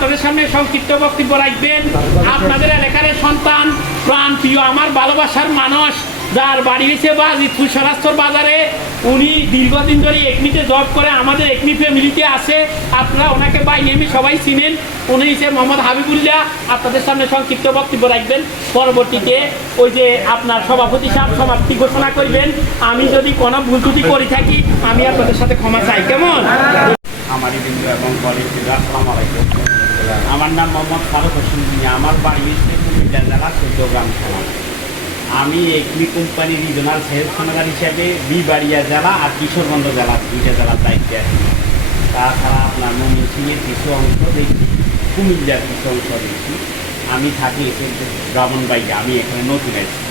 আপনাদের সামনে সংক্ষিপ্ত বক্তব্য রাখবেন। আপনাদের এলাকার সন্তান, প্রাণ প্রিয়, আমার ভালোবাসার মানুষ, যার বাড়ি হয়েছে বাজিতপুর স্বরাষ্ট্র বাজারে, উনি দীর্ঘদিন ধরে একমিতে জব করে আমাদের একমি ফ্যামিলিতে আছে। আপনারা ওনাকে বাই নেমে সবাই চিনেন। উনি হচ্ছে মোহাম্মদ হাবিবুল্লাহ। আপনাদের সামনে সংক্ষিপ্ত বক্তব্য রাখবেন। পরবর্তীতে ওই যে আপনার সভাপতি সাহেব সমাপ্তি ঘোষণা করবেন। আমি যদি কোনো ভুল ত্রুটি করে থাকি, আমি আপনাদের সাথে ক্ষমা চাই। কেমন? আমার এবং কলেজ আসসালাম আলাইকুম। আমার নাম মোহাম্মদ ফারুক হোসেন। আমার বাড়ি হচ্ছে কুমিল্লা জেলা চৌদ্দগ্রাম থানা। আমি Acme company regional sales manager হিসেবে বিবাড়িয়া জেলা আর কিশোরগঞ্জ জেলা দুইটা জেলার দায়িত্বে আছি। তাছাড়া আপনার ময়মনসিংহের কিছু অংশ দেখি কুমিল্লার কিছু অংশ দেখি আমি থাকি এখানে ব্রাহ্মণবাড়িয়া। আমি এখানে নতুন এসেছি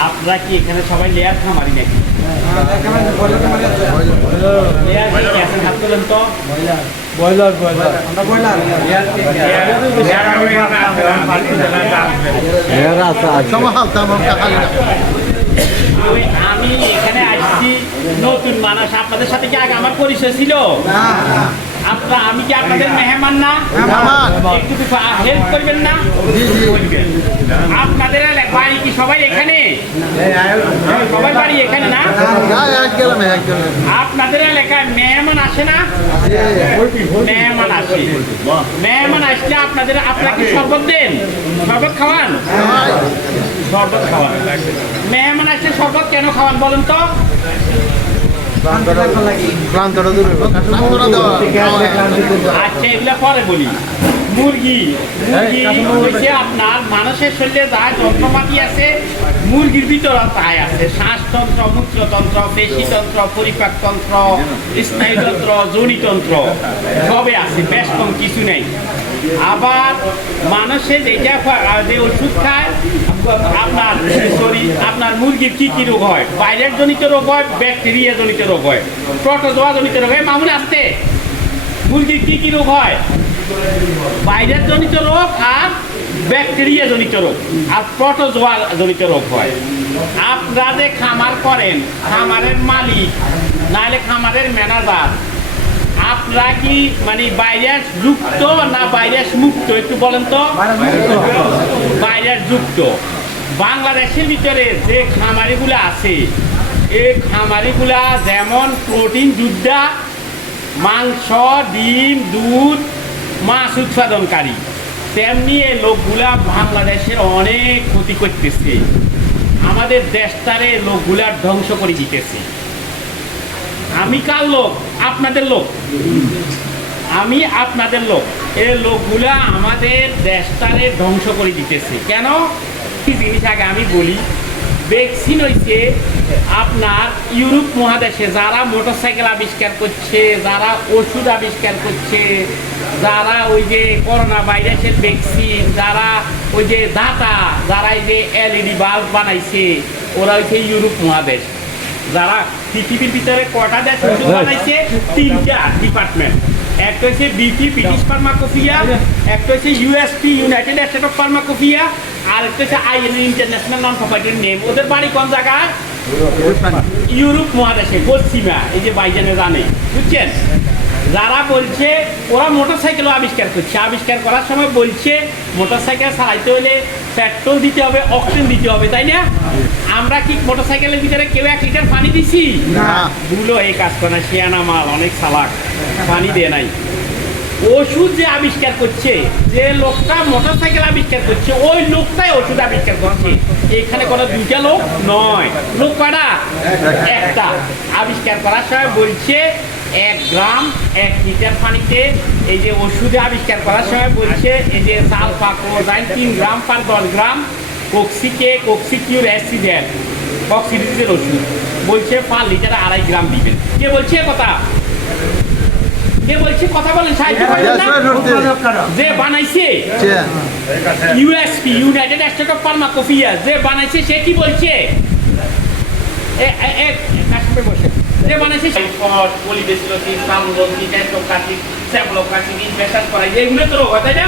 আপনারা কি এখানে সবাই লেয়ার খামারি নাকি? লেয়ার কি আছেন হাত তোলেন তো বয়লার বয়লার আমরা বয়লার আমি আমি এখানে আসছি নতুন মানুষ। আপনাদের সাথে কি আগে আমার পরিচয় ছিল? আপনার আমি কি আপনাদের মেহমান না? একটু হেল্প করবেন না? আপনাদের বাড়ি কি সবাই এখানে? সবাই বাড়ি এখানে না? আপনাদের এলাকায় মেহমান আসে না? মেহমান আসে। মেহমান আসলে আপনাদের আপনারা কি শরবত দেন? শরবত খাওয়ান? শরবত খাওয়ান। মেহমান আসলে শরবত কেন খাওয়ান বলেন তো? আচ্ছা এগুলা পরে বলি। মুরগি মুরগি হচ্ছে আপনার মানুষের শরীরে যা যন্ত্রপাতি আছে মুরগির ভিতরে তাই আছে। শ্বাসতন্ত্র মূত্রতন্ত্র পেশিতন্ত্র পরিপাকতন্ত্র স্নায়ুতন্ত্র জনিতন্ত্র সবে আছে বেশ কম কিছু নেই। আবার মানুষের যেটা যে ওষুধ খায়, আপনার সরি আপনার মুরগির কি কি রোগ হয়? ভাইরাস জনিত রোগ হয় ব্যাকটেরিয়া জনিত রোগ হয় প্রটোজোয়া জনিত রোগ হয় মামুন আসতে মুরগির কি কি রোগ হয়? ভাইরাস জনিত রোগ আর ব্যাকটেরিয়া জনিত রোগ, আর প্রটোজোয়া জনিত রোগ হয়। আপনারা যে খামার করেন, খামারের মালিক, নাহলে খামারের ম্যানেজার আপনারা কি মানে ভাইরাস যুক্ত না ভাইরাস মুক্ত? একটু বলেন তো। ভাইরাস যুক্ত। বাংলাদেশের ভিতরে যে খামারিগুলো আছে এই খামারিগুলা যেমন প্রোটিন যোদ্ধা মাংস, ডিম, দুধ, মাছ উৎপাদনকারী, তেমনি এই লোকগুলা বাংলাদেশের অনেক ক্ষতি করতেছে। আমাদের দেশটারে লোকগুলার ধ্বংস করে দিতেছে। আমি কার লোক? আপনাদের লোক। আমি আপনাদের লোক। এই লোকগুলা আমাদের দেশটারে ধ্বংস করে দিতেছে। কেন? কি জিনিস আগে আমি বলি ভ্যাকসিন হইছে আপনার ইউরোপ মহাদেশে যারা মোটরসাইকেল আবিষ্কার করছে, যারা ওষুধ আবিষ্কার করছে, যারা ওই যে করোনা ভাইরাসের ভ্যাকসিন যারা ওই যে দাতা যারা এই যে এলইডি বাল্ব বানাইছে, ওরা হচ্ছে ইউরোপ মহাদেশ। যারা পৃথিবীর ভিতরে কটা দেশ ওষুধ বানাইছে? তিনটা ডিপার্টমেন্ট একটা হচ্ছে বিপি ব্রিটিশ ফার্মাকোপিয়া একটা হচ্ছে USP United State of pharmacopoeia আর একটা হচ্ছে আইএন ইন্টারন্যাশনাল নন প্রপার্টির নেম ওদের বাড়ি কোন জায়গা? ইউরোপ মহাদেশে পশ্চিমা। এই যে বাইজানে জানে। বুঝছেন? যারা বলছে ওরা মোটরসাইকেলও আবিষ্কার করছে। আবিষ্কার করার সময় বলছে মোটরসাইকেল চালাইতে হলে পেট্রোল দিতে হবে অক্সিজেন দিতে হবে তাই না? আমরা কি মোটরসাইকেলের ভিতরে কেউ এক লিটার পানি দিছি? ভুলো এই কাজ করে না শিয়ানা মাল অনেক সালাক পানি দেয় নাই। ওষুধ যে আবিষ্কার করছে যে লোকটা মোটরসাইকেল আবিষ্কার করছে ওই লোকটাই ওষুধ আবিষ্কার করছে। এখানে কোনো দুইটা লোক নয়। লোক কয়টা? একটা। আবিষ্কার করার সময় বলছে এক গ্রাম এক লিটার পানিতে এই যে ওষুধে আবিষ্কার করার সময় বলছে এই যে সালফা ক্লোরাইন তিন গ্রাম পার দশ গ্রাম কক্সিকে কক্সিকিউর অ্যাসিডের কক্সিডিসের ওষুধ। বলছে পার লিটারে আড়াই গ্রাম দিবেন। কে বলছে কথা? কে বলছে কথা বলেন সাহায্য করবেন না? যে বানাইছে USP United State of pharmacopoeia যে বানাইছে সে কি বলছে? এ- এ- এ- বসে। যে বানাইছে টাইফয়েড পলিডেসিলোসিস সালমোনেলোসিস এন্টোকার্টিস স্যাপ্লোকার্টিস ইনফেকশন করা এগুলো তো রোগ তাই না?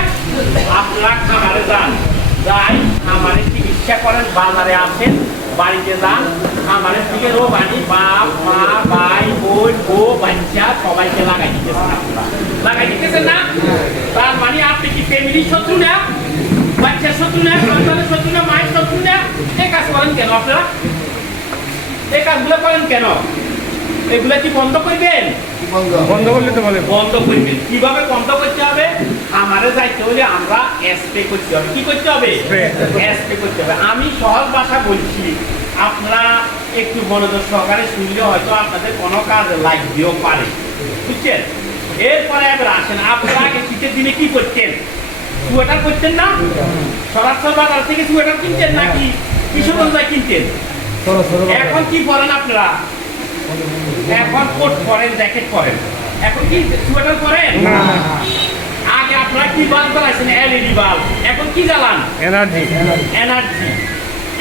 আপনারা খামারে যান, যাই খামারে চিকিৎসা করেন, বাজারে আসেন, বাড়িতে যান খামারের থেকে রোগ আনি, বাপ, মা, ভাই, বোন, বউ, বাচ্চা, সবাইকে লাগাই দিতেছেন আপনারা। লাগাই দিতেছেন না? তার ফ্যামিলির শত্রু না? বাচ্চার শত্রু না, সন্তানের শত্রু না, মায়ের শত্রু না? এই কাজ করেন কেন আপনারা? এই কাজগুলো করেন কেন? এগুলা কি বন্ধ করবেন? বন্ধ করলে তো বলে বন্ধ করবেন। কীভাবে বন্ধ করতে হবে? আমারে যাইতে হলে আমরা স্প্রে করতে হবে। কি করতে হবে. স্প্রে করতে হবে। আমি সহজ ভাষা বলছি। আপনারা একটু মনোযোগ সহকারে শুনলে হয়তো আপনাদের কোনো কাজ লাগতেও পারে। বুঝছেন? এরপরে এবার আসেন। আপনারা আগে শীতের দিনে কি করতেন? সোয়েটার করতেন না? সরাসরি বাজার থেকে সোয়েটার কিনতেন নাকি? কিশোরগঞ্জায় কিনতেন? এখন কি পরেন আপনারা? এখন কোট পরেন জ্যাকেট পরেন। এখন কি সোয়েটার পরেন? না। আগে আপনারা কি বাল্ব জ্বালাইছেন? LED bulb. এখন কি জ্বালান? এনার্জি। এনার্জি।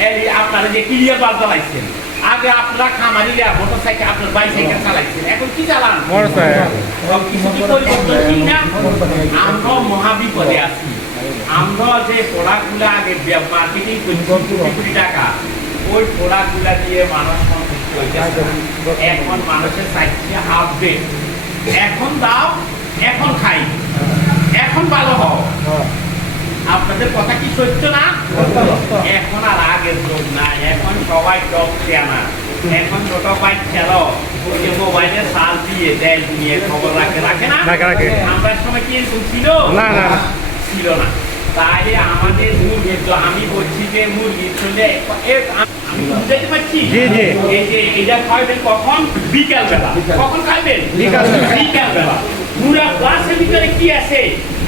এলই আপনারা যে ক্লিয়ার বাল্ব জ্বালাইছেন। আগে আপনারা খামারি খামারিরা মোটরসাইকেল আপনার বাইসাইকেল চালাইছেন। এখন কি চালান মোটরসাইকেল। সব কিছু কি পরিবর্তনশীল না? আমরা মহাবিপদে আছি। আমরা যে প্রোডাক্টগুলো আগে মার্কেটিং করছি কোটি টাকা ওই প্রোডাক্টগুলো দিয়ে মানুষ। এখন মানুষের চাইছে আপডেট এখন দাও এখন খাই। এখন ভালো হও। আপনাদের কথা কি সত্য না? এখন আর আগের যুগ নাই এখন সবাই টপ না এখন ছোট বাচ্চারা ওই যে মোবাইলে সাল দিয়ে দেয় নিয়ে খবর রাখে রাখে না। আমরা সময় কি ছিল? না, না, না। ছিল না। তাই আমাদের মুরগির আমি বলছি যে মুরগি চলে আমি পারছি জি, জি। এই যে এটা খাইবেন কখন? বিকাল। বেলা কখন খাইবেন? বিকাল বিকাল বেলা পুরা ক্লাসের ভিতরে কি আছে?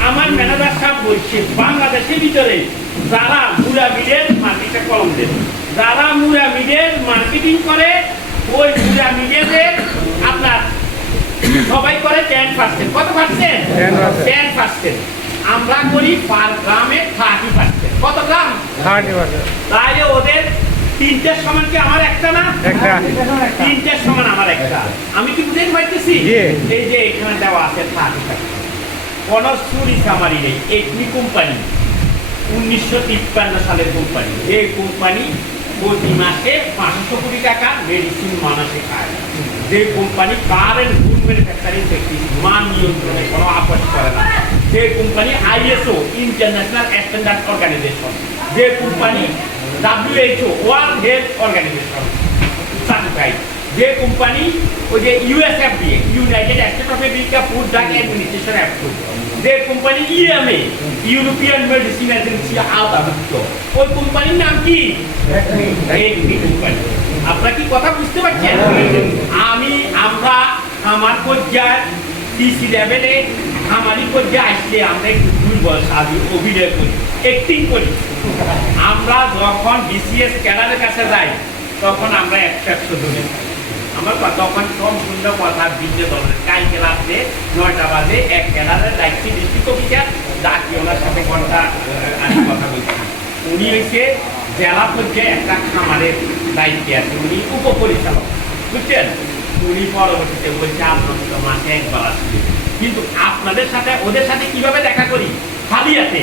আমার ম্যানেজার সাহেব বলছে বাংলাদেশের ভিতরে যারা মুরা মিলের মার্কেটে কলম দেন যারা মুরা মিলের মার্কেটিং করে ওই মুরা মিলেদের আপনার সবাই করে টেন পার্সেন্ট কত পার্সেন্ট 10% টেন পার্সেন্ট আমরা করি পার গ্রামে থার্টি পার্সেন্ট কত গ্রাম? থার্টি পার্সেন্ট তাহলে ওদের তিনটের সমান কি আমার একটা না? একটা। তিনটের সমান আমার একটা। আমি কি বুঝতে পারতেছি। এই যে এখানে দেওয়া আছে পার্সেন্ট কোন চুরি খামারি নেই। একটি কোম্পানি উনিশশো তিপ্পান্ন সালের কোম্পানি এই কোম্পানি প্রতি মাসে পাঁচশো কোটি টাকা মেডিসিন মানুষে খায়। যে company current food manufacturing practice মান নিয়ন্ত্রণে কোনো আপস করে না। যে company ISO international standard organisation যে company WHO world health organisation certified যে কোম্পানি ওই যে USFDA United State of America food drug administration approve যে company EMA European medicine agency আওতাভুক্ত ওই কোম্পানির নাম কি? একটি কোম্পানি আপনারা কি কথা বুঝতে পারছেন? আমি, আমরা, আমার পর্যায়ে ডিসি লেভেলে আমারই পর্যায়ে আসলে আমরা একটু দুর্বল সাজু অভিনয় করি। অ্যাক্টিং করি। আমরা যখন বিসিএস ক্যাডারের কাছে যাই, তখন আমরা একশো ধরে। আমার তখন সম্পূর্ণ কথা ভিন্ন ধরনের কালকে রাত্রে নয়টা বাজে এক ক্যাডারের দায়িত্ব ডিস্ট্রিক্ট অফিসার, ডাকি ওনার সাথে ঘণ্টা আমি কথা বলছি উনি হয়েছে জেলা পর্যায়ে একটা খামারের দায়িত্বে আছে, উনি উপপরিচালক। বুঝছেন? উনি পরবর্তীতে বলছে, আপনার তো মাসে একবার আসবে কিন্তু আপনাদের সাথে, ওদের সাথে কীভাবে দেখা করি? হালিয়াতে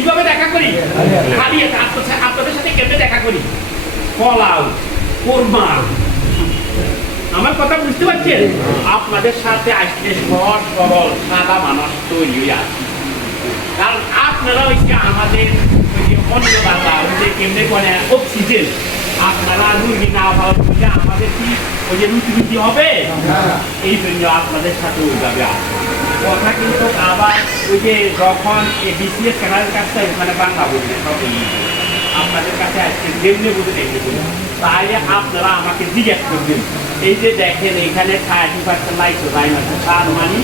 কীভাবে দেখা করি? আপনার আপনাদের সাথে কেমনে দেখা করি? কলাও কোরমা আমার কথা বুঝতে পারছেন? আপনাদের সাথে আসলে সহজ সরল সাদা মানুষ তৈরি হয়ে আছে। কারণ আপনারা আমাদের ওই যে অন্য বাবা ওই যে কেমনে করে অক্সিজেন আপনারা মুরগি না ভালো করলে আমাদের কি ওই যে রুটি রুটি হবে এই জন্য আপনাদের সাথে ওইভাবে আছে। কথা কিন্তু আবার ওই যে যখন বিসিএস ক্যানারের কাছে ওখানে বাংলা বলবে ইংলিশ। আপনাদের কাছে আসছে যেমনি বুঝে দেখতে বলুন। তাহলে আপনারা আমাকে জিজ্ঞেস করবেন এই যে দেখেন এখানে থার্টি পার্সেন্ট লাইট লাইন আছে তার মানে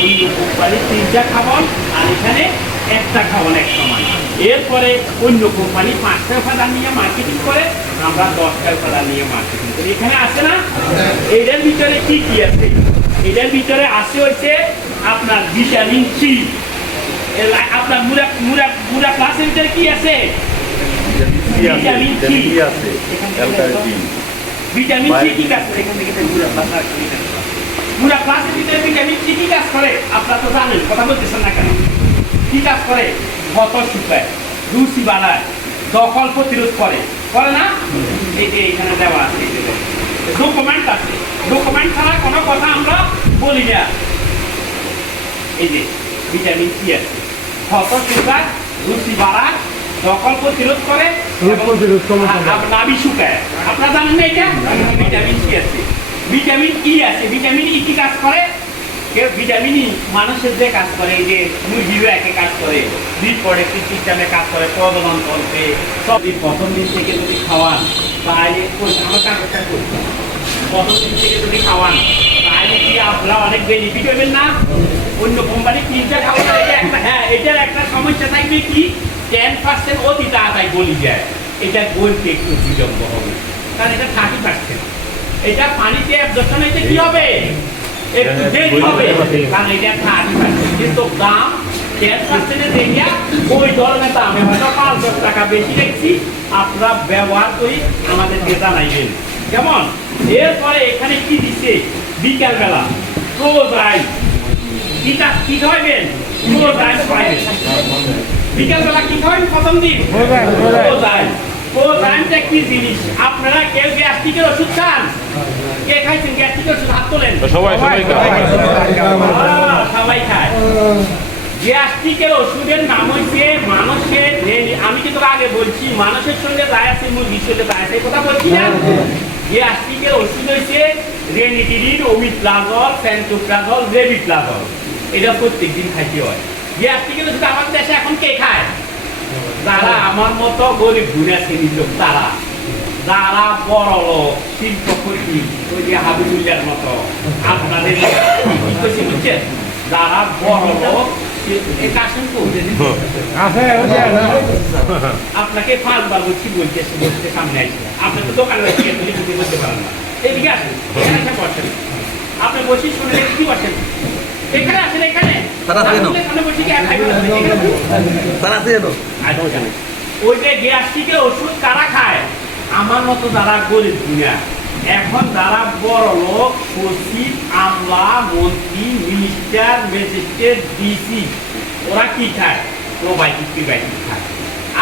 অন্য কোম্পানি তিনটা খাবন আর এখানে একটা খাবন এক সময় এরপরে অন্য কোম্পানি পাঁচটা উপাদান নিয়ে মার্কেটিং করে আমরা দশটা উপাদান নিয়ে মার্কেটিং করি। এখানে আছে না? এটার ভিতরে কি কি আছে? এটার ভিতরে আছে হচ্ছে আপনার ভিটামিন সি আপনার মুরা মুরা মুরা ভিতরে কি আছে? ভিটামিন সি ভিটামিন সি কি কাজ করে এখান থেকে মুরা ক্লাস আর কি কাজ করে? মুরা ক্লাসের ভিটামিন সি কি কাজ করে? আপনারা তো জানেন কথা বলতেছেন না কেন? কি কাজ করে? ক্ষত শুকায় রুচি বাড়ায় দখল প্রতিরোধ করে। করে না? এই যে এখানে দেওয়া আছে ডকুমেন্ট আছে। ডকুমেন্ট ছাড়া কোনো কথা আমরা বলি না। এই যে ভিটামিন সি আছে। ক্ষত শুকায় রুচি বাড়ায় দখল প্রতিরোধ করে প্রতিরোধ নাভি শুকায়। আপনারা জানেন না এটা? ভিটামিন সি আছে। ভিটামিন ই আছে। ভিটামিন ই কি কাজ করে? ভিটামিন ই মানুষের যে কাজ করে এই যে মুরগিও একে কাজ করে রিপ্রোডাক্টিভ সিস্টেমে কাজ করে প্রজনন তন্ত্রে সব প্রথম দিন থেকে যদি খাওয়ান তাহলে আমার কাগজটা করতে থেকে যদি খাওয়ান তাহলে কি আপনারা অনেক বেনিফিট হবেন না অন্য কোম্পানি একটা হ্যাঁ এটার একটা সমস্যা থাকবে কি টেন পার্সেন্ট অতি তাড়াতাড়ি যায় এটা একটু বিলম্ব হবে কারণ এটা থার্টি পার্সেন্ট এটা পানিতে অ্যাবজর্পশন কি হবে একটু দেরি হবে কারণ এটা থার্টি পার্সেন্ট কিন্তু দাম টাকা বেশি দেখছি আপনারা ব্যবহার করি আমাদেরকে জানাইবেন। কেমন এরপরে এখানে কি দিচ্ছে বিকালবেলা। ক্লোজ আই কিটা কি ক্লোজ আই বিকালবেলা কি প্রথম দিন। ক্লোজ আই ক্লোজ আইটা কি জিনিস? আপনারা কেউ গ্যাস্ট্রিকের ওষুধ খান? কে খাইছেন? গ্যাস্ট্রিকের ওষুধ হাত তোলেন। সবাই সবাই খায়। গ্যাস্ট্রিকের ওষুধের নাম হচ্ছে মানুষের আমি কিন্তু আগে বলছি মানুষের সঙ্গে যায় আছে মুরগির সঙ্গে আছে কথা বলছি না? গ্যাস্ট্রিকের ওষুধ হচ্ছে রেনিটিরিন ওমিপ্লাজল স্যান্টোপ্রাজল রেবিপ্লাজল এটা প্রত্যেক দিন খাইতে হয়। গ্যাস্ট্রিকের ওষুধ আমাদের দেশে এখন কে খায়? যারা আমার মতো গরিব ঘুরে শ্রেণির লোক, তারা। যারা বড় লোক শিল্পপতি ওই যে হাবিবুল্লার মতো। আপনাদের বুঝছেন? যারা বড় আপনাকে পাঁচবার বলছি বলতেছি বলতে সামনে আপনি তো দোকানে বলতে পারেন না। এদিকে আসেন এখানে আপনি বসে শুনে কি এখানে আসেন এখানে। তারা আসেন। আচ্ছা ওষুধ কারা খায়? আমার মতো যারা গরিব দুনিয়া। এখন যারা বড় লোক, সচিব, আমলা, মন্ত্রী, মিনিস্টার, ম্যাজিস্ট্রেট, ডিসি, ওরা কি খায়? প্রোবায়োটিক টিবায়োটিক খায়।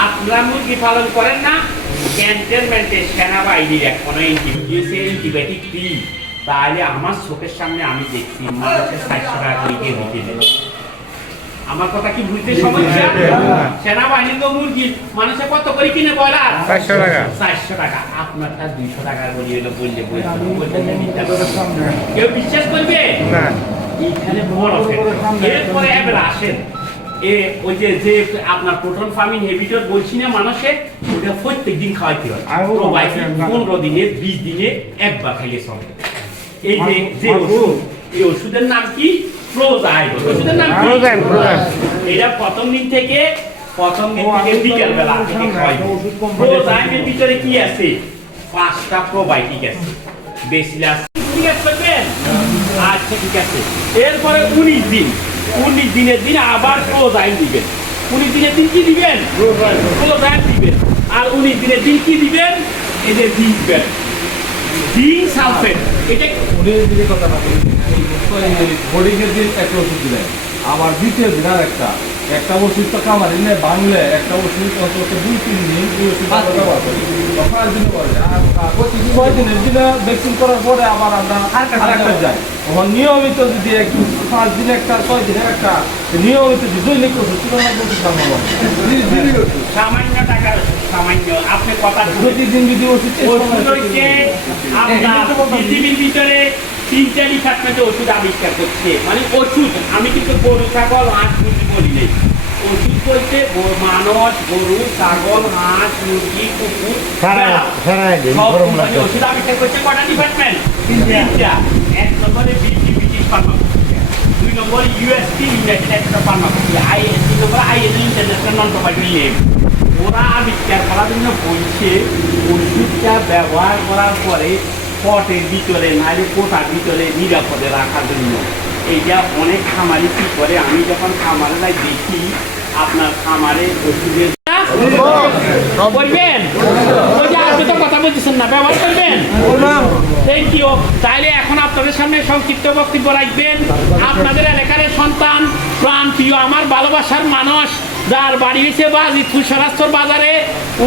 আপনারা মুরগি পালন করেন না ক্যান্টনমেন্টে সেনাবাহিনীর এখনও অ্যান্টিবায়োটিক দিই তাহলে আমার চোখের সামনে আমি দেখছি মানুষের সাতশো টাকা কেজি দিতে। আমার কথা কি বুঝতে সমস্যা সেনাবাহিনী তো মুরগি। মানুষে কত করে কিনে চারশো টাকা। চারশো টাকা। আপনারটা দুইশো টাকার বলি এলো বললে। কেউ বিশ্বাস করবে? এইখানে বড় এরপরে এবার আসেন। এ ওই যে যে আপনার প্রোটন ফার্মিং হেবিটর বলছি না মানুষে ওটা প্রত্যেক দিন খাওয়াইতে হয়। পনেরো দিনে বিশ দিনে একবার খাইলে চলে। এই যে ওষুধ এই ওষুধের নাম কি? Frozen, Frozen। এটা প্রথম দিন থেকে প্রথম দিন থেকে বিকেল বেলা থেকে খাওয়াই। ভিতরে কি আছে? পাঁচটা প্রোবায়োটিক আছে। বেসিলাস ঠিক আছে আচ্ছা ঠিক আছে। এরপরে উনিশ দিন। উনিশ দিনের দিন আবার ক্লোজাইন দিবেন। উনিশ দিনের দিন কি দিবেন? ক্লোজাইন দিবেন। আর উনিশ দিনের দিন কি দিবেন? সালফেট এটা উনি যদি কথা না বোর্ডিংয়ের দিন একটা ওষুধ দিলেন। আবার দ্বিতীয় দিন আর একটা। একটা ওষুধ তো কামার এনে বাংলে একটা ওষুধ অন্তত দুই তিন দিন ওষুধ ব্যবহার করি। ছয় দিনের দিনে ভ্যাকসিন করার পরে আবার আমরা আরেকটা যাই। তখন নিয়মিত যদি একটু পাঁচ দিনে একটা ছয় দিনে একটা নিয়মিত যদি দৈনিক ওষুধ তুলনা করতে পারব সামান্য সামান্য আপনি কথা। প্রতিদিন যদি ওষুধ। পৃথিবীর ভিতরে তিনটা ডিপার্টমেন্টে ওষুধ আবিষ্কার করছে। মানে ওষুধ আমি কিন্তু গরু ছাগল হাঁস মুরগি বলি নেই। ওষুধ বলতে মানুষ গরু ছাগল হাঁস মুরগি কুকুর ওষুধ আবিষ্কার করছে কটা ডিপার্টমেন্ট তিনটা। এক নম্বরে বিটি ব্রিটিশ দুই নম্বর ইউএসপি ইউনাইটেড স্টেটস আই তিন নম্বর ইন্টারন্যাশনাল নন নেম ওরা আবিষ্কার করার জন্য বলছে ওষুধটা ব্যবহার করার পরে পটের ভিতরে নাহলে কোটার ভিতরে নিরাপদে রাখার জন্য। এইটা অনেক খামারি কি করে? আমি যখন খামারে যাই দেখি আপনার খামারে ওষুধের করবেন ওই যে আপনি তো কথা বলতেছেন না ব্যবহার করবেন? থ্যাংক ইউ তাইলে এখন আপনাদের সামনে সংক্ষিপ্ত বক্তব্য রাখবেন। আপনাদের এলাকার সন্তান প্রাণ প্রিয় আমার ভালোবাসার মানুষ যার বাড়ি হয়েছে বাজিতপুর সরাস্তর বাজারে,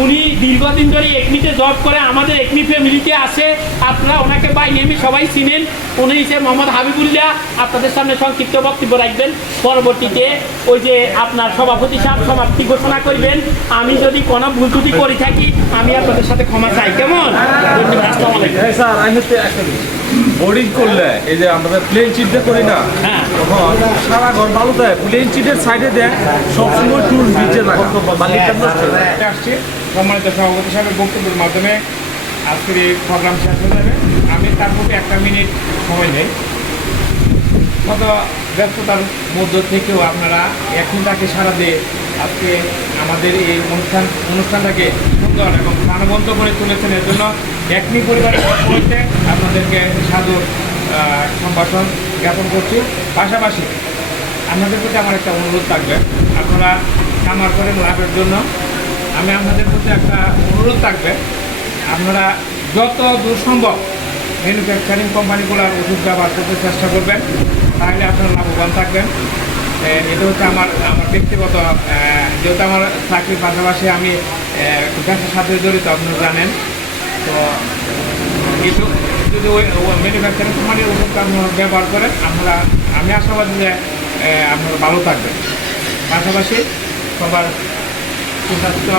উনি দীর্ঘদিন ধরে একমিতে জব করে, আমাদের একমি ফ্যামিলিতে আছে। আপনারা ওনাকে বাই নেমি সবাই চিনেন। উনি হচ্ছে মোহাম্মদ হাবিবুল্লাহ। আপনাদের সামনে সংক্ষিপ্ত বক্তব্য রাখবেন। পরবর্তীতে ওই যে আপনার সভাপতি সাহেব সমাপ্তি ঘোষণা করবেন। আমি যদি কোনো ভুল ত্রুটি করে থাকি, আমি আপনাদের সাথে ক্ষমা চাই। কেমন? ধন্যবাদ। আসসালামু বোর্ডিং করলে এই যে আমরা প্লেন চিটে করি না হ্যাঁ। তখন সারা ঘর ভালো দেয়। প্লেন চিটের সাইডে দেয় সবসময় টুল দিচ্ছে না বালিটা নষ্ট হয়ে আসছে সম্মানিত সভাপতি সাহেবের বক্তব্যের মাধ্যমে। আজকের এই প্রোগ্রাম শেষ হয়ে যাবে। আমি তার প্রতি একটা মিনিট সময় নেই। কত ব্যস্ততার মধ্য থেকেও আপনারা এখন তাকে সারা দিয়ে আজকে আমাদের এই অনুষ্ঠান অনুষ্ঠানটাকে সুন্দর এবং প্রাণবন্ত করে তুলেছেন। এর জন্য একনি পরিবারের পক্ষ আপনাদেরকে আহ, সম্ভাষণ জ্ঞাপন করছি। পাশাপাশি আপনাদের প্রতি আমার একটা অনুরোধ থাকবে। আপনারা কামার করেন লাভের জন্য। আমি আপনাদের প্রতি একটা অনুরোধ থাকবে। আপনারা যত দূর সম্ভব ম্যানুফ্যাকচারিং কোম্পানিগুলোর ওষুধ ব্যবহার করতে চেষ্টা করবেন। তাহলে আপনারা লাভবান থাকবেন। এটা হচ্ছে আমার আমার ব্যক্তিগত যেহেতু আমার চাকরির পাশাপাশি আমি ব্যবসার সাথে জড়িত আপনারা জানেন। তো কিন্তু যদি ওই ম্যানুফ্যাকচারিং কোম্পানির ওষুধ ব্যবহার করেন, আমরা আমি আশাবাদী যে আপনারা ভালো থাকবেন। পাশাপাশি সবার সুস্বাস্থ্য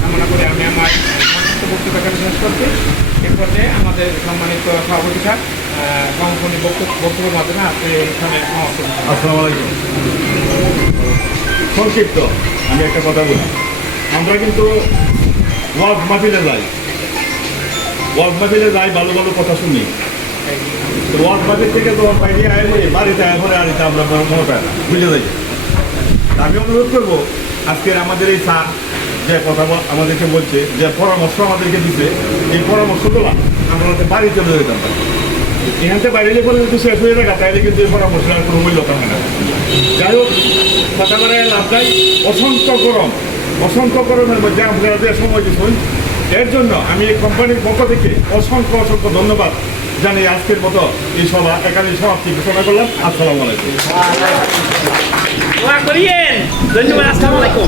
কামনা করে আমি আমার সংক্ষিপ্ত শেষ করছি। এরপর যে আমাদের সম্মানিত সভাপতি সংগঠনিক বক্তব্য বক্তব্যের মাধ্যমে এই অনুষ্ঠানের সমাপ্ত সংক্ষিপ্ত, আমি একটা কথা বলি। আমরা কিন্তু ওয়াজ মাহফিলে যাই ওয়াজ মাহফিলে যাই ভালো ভালো কথা শুনি। ওয়াজ মাহফিল থেকে তোমার বাইরে আইলে বাড়িতে আয় পরে আর এটা আমরা মনে পাই না বুঝে যাই আমি অনুরোধ করব, আজকের আমাদের এই স্যার যে কথা আমাদেরকে বলছে, যে পরামর্শ আমাদেরকে দিচ্ছে এই পরামর্শগুলো আমরা বাড়ি চলে যেতাম। এখান থেকে বাইরে পরে যদি শেষ হয়ে যায় তাইলে কিন্তু এই পরামর্শের আর কোনো মূল্য থাকে না। যাই হোক, কথা লাভ নাই, অসংখ্য গরম। অসংখ্য করণের মধ্যে আপনারা যে সময় দিচ্ছেন এর জন্য আমি এই কোম্পানির পক্ষ থেকে অসংখ্য অসংখ্য ধন্যবাদ জানি আজকের মতো এই সভা এখানে সমাপ্তি ঘোষণা করলাম। আসসালামু আলাইকুম। ধন্যবাদ, আসসালামু আলাইকুম।